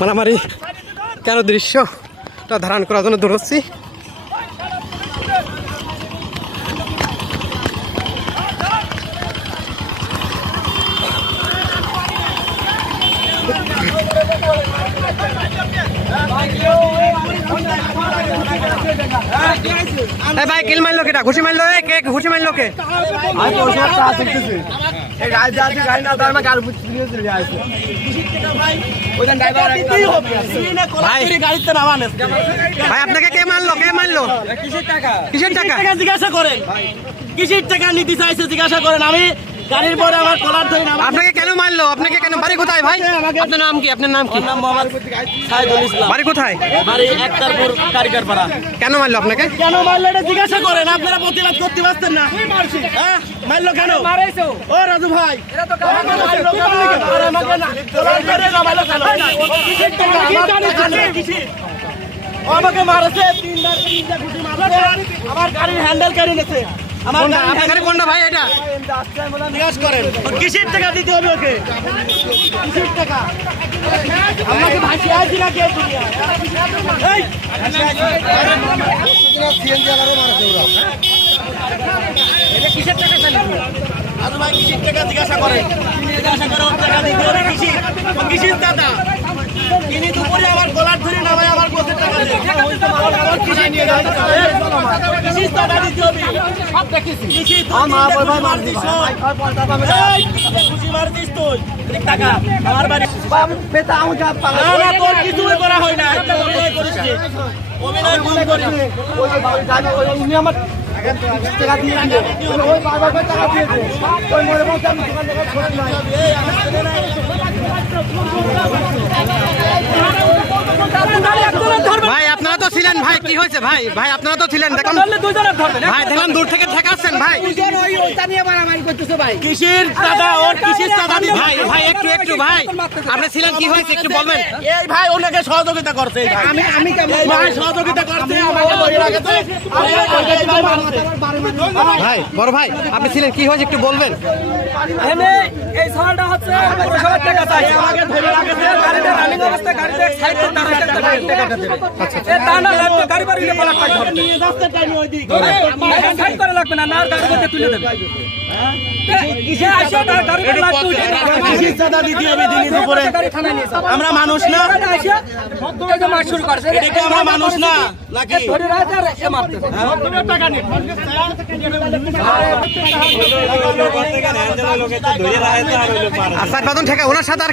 মারামারি কেন দৃশ্যটা ধারণ করার জন্য দৌড়চ্ছি। ভাই কিল মারলো কেটা? ঘুষি মারলো? কে? ঘুষি মারলো কে? মানে ভাই। আপনাকে কে মারলো? কে মারলো? কিসের টাকা? কিসের টাকা? টাকা জিজ্ঞাসা করেন? কিসের টাকা নিতে চাইছে জিজ্ঞাসা করেন? আমি গাড়ির পরে আমার কলার ধরে নামা। আপনাকে কেন মারলো? আপনাকে কেন? বাড়ি কোথায় ভাই? আপনার নাম কি? আপনার নাম কি? নাম মোহাম্মদ সাইদুল ইসলাম। বাড়ি কোথায়? বাড়ি একটারপুর কারিগর পাড়া কেন মারলো আপনাকে? কেন মারলো এটা জিজ্ঞাসা করেন আপনারা প্রতিবাদ করতে পারছেন না। হ্যাঁ মারলো কেন? ও রাজু ভাই। মারলো কেন? আরে আমাকে না। কলার ধরে কেন? আমাকে মারছে তিনবার তিনটা ঘুষি মারছে আমার গাড়ির হ্যান্ডেল কেড়ে নিয়েছে। আমার কোনটা? গাড়ির আপনার কোনটা ভাই এটা? জিজ্ঞাসা করেন। কিসের টাকা দিতে হবে ওকে? কিসের টাকা? আমাকে ভাসি আছি নাকি এই দুনিয়ায়? এই! এটা কিসের টাকা চালিয়ে আরে ভাই কিসের টাকা জিজ্ঞাসা করেন। জিজ্ঞাসা করে ওর টাকা দিতে হবে কিসের? ও দাদা তিনি দুপুরে আমার গলার ধরে নামায় আমার গোছের টাকা দেয় আমার নিয়ে যাচ্ছে টাকা আমার মার দিস খুশি মার তুই টাকা আমার বাড়ি না না তোর কিছুই করা হয় না অভিনয় করিস অভিনয় কম করিস ভাই আপনারা তো ছিলেন ভাই? কি হয়েছে ভাই? ভাই আপনারা তো ছিলেন দেখলাম ভাই দেখলাম দূর থেকে ঠেকাচ্ছেন ভাই। কিসের দাদা? ওর কিসের দাদা ভাই ভাই একটু একটু ভাই। আপনি ছিলেন কি হয়েছে? একটু বলবেন। এই ভাই ওনাকে সহযোগিতা করছে আমি আমি ভাই সহযোগিতা করছে ভাই বড় ভাই আপনি ছিলেন কি হয়েছে একটু বলবেন? এই সওয়ালটা হচ্ছে পৌরসভার টাকা রানিং অবস্থায় সাইড করতে টাকা দেবে এ তা না লাগবে গাড়ি বাড়ি নিয়ে পালাক। সাইড করা লাগবে না না গাড়ি তুলে দেবে। আমরা মানুষ না। শুরু করছে। আমরা মানুষ না নাকি? আর এ মারতে টাকা নেই। আসার বাদন ঠেকা ওনার সাথে